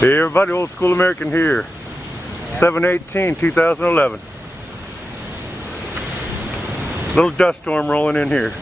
Hey everybody, Old School American here. 7/18/2011. Little dust storm rolling in here.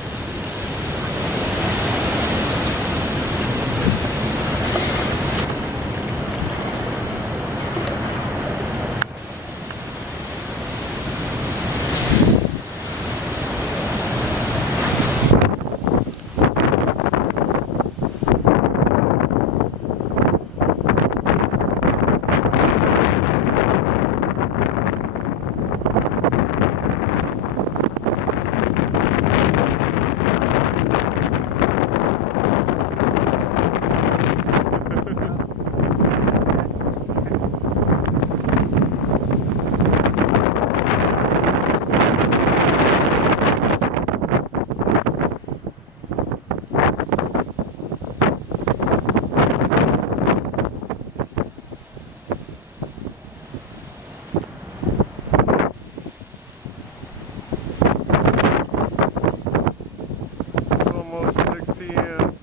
Almost 6 p.m.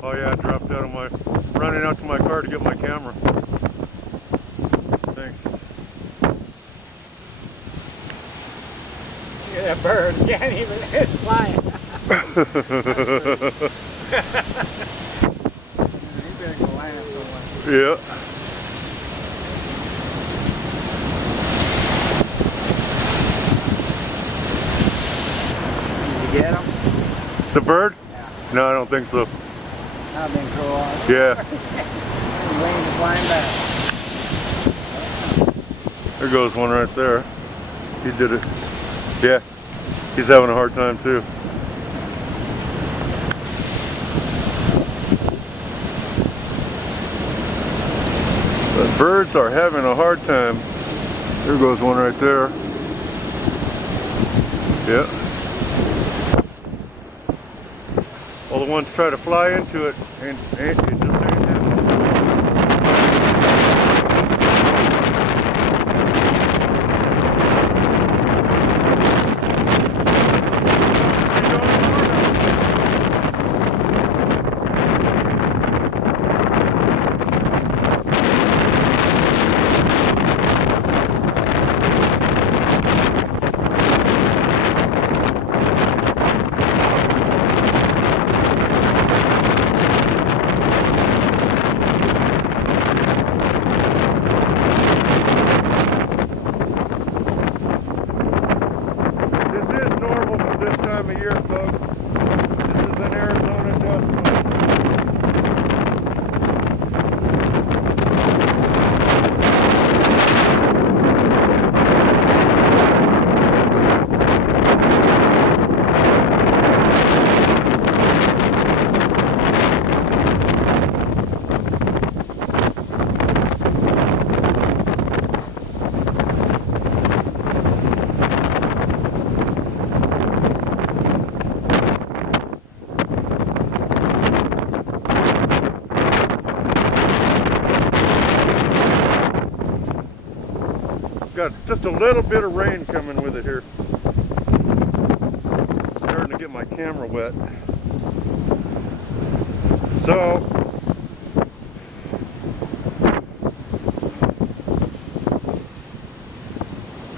Oh yeah, I dropped out of my, running out to my car to get my camera. Thanks. Look at that bird, can't even, it's flying. He better go land somewhere. Yeah. Did you get him? The bird? Yeah. No, I don't think so. I've been cool. Yeah. He's waiting to flying back. There goes one right there. He did it. Yeah. He's having a hard time too. The birds are having a hard time. There goes one right there. Yeah. All the ones try to fly into it, and it just ain't happening. This time of year, folks. This is an Arizona dust storm. Got just a little bit of rain coming with it here. Starting to get my camera wet. So,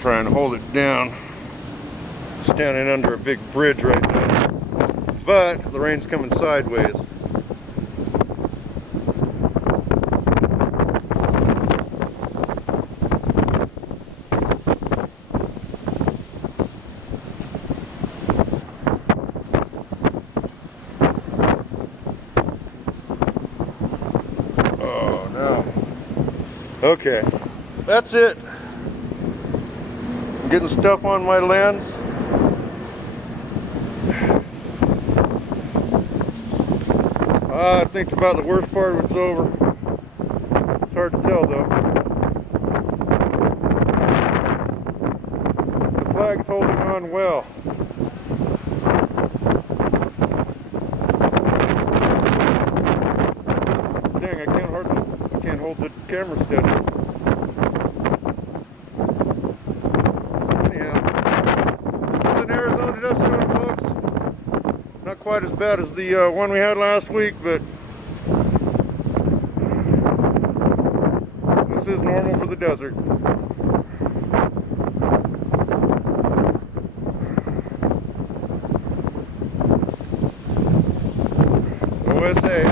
trying to hold it down. Standing under a big bridge right now. But the rain's coming sideways. Okay, that's it. I'm getting stuff on my lens. I think about the worst part of it's over. It's hard to tell though. The flag's holding on well. Dang, I can't hold the camera steady. Anyhow, this is an Arizona dust storm, folks. Not quite as bad as the one we had last week, but this is normal for the desert. OSA.